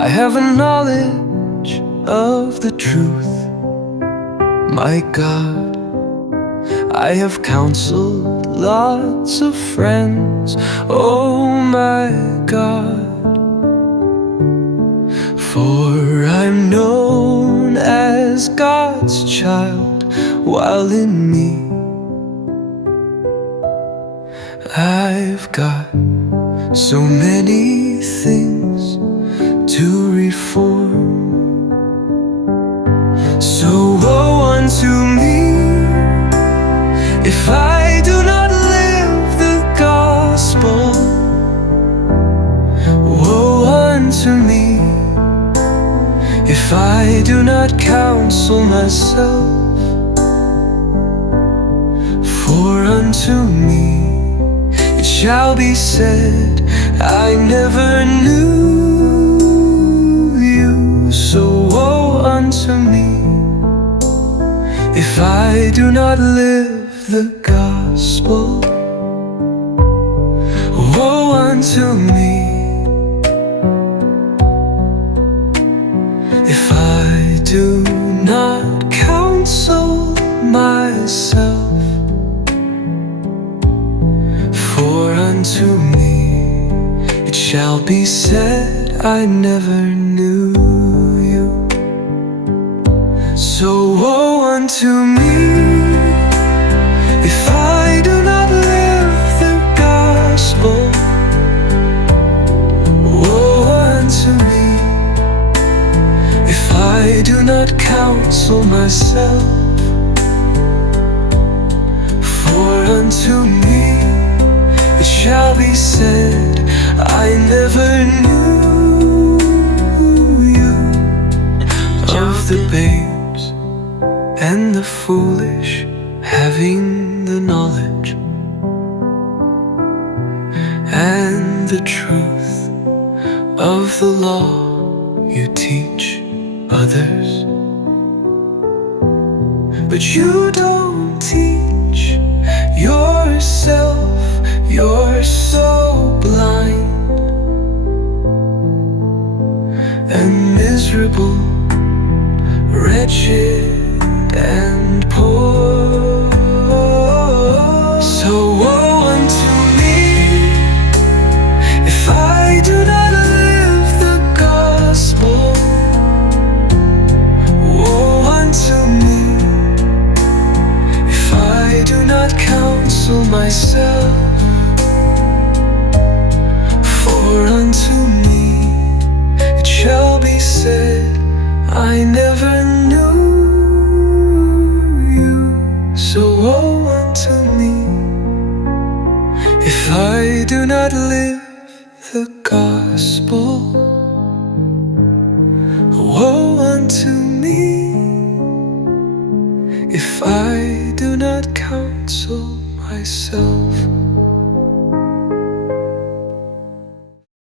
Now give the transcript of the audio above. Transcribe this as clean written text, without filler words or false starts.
I have a knowledge of the truth. My God, I have counseled lots of friends. Oh my God, for I'm known as God's child, while in me I've got so many things to reform. So woe unto me if I do not live the gospel. Woe unto me if I do not counsel myself. For unto me it shall be said, I never knew you. So woe unto me if I do not live the gospel. Woe unto me if I do not counsel myself. For unto me it shall be said, I never knew you. So woe unto me if I do not live the gospel. Woe unto me if I do not counsel myself. For unto me it shall be said, I never knew you. Of the babes and the foolish having the knowledge and the truth of the law you teach others, but you don't teach yourself. You're so blind and miserable, wretched and poor. So woe unto me if I do not live the gospel. Woe unto me if I do not counsel myself. For unto me it shall be said, I never knew you. So woe unto me if I do not live the gospel. Woe unto me if I do not counsel myself.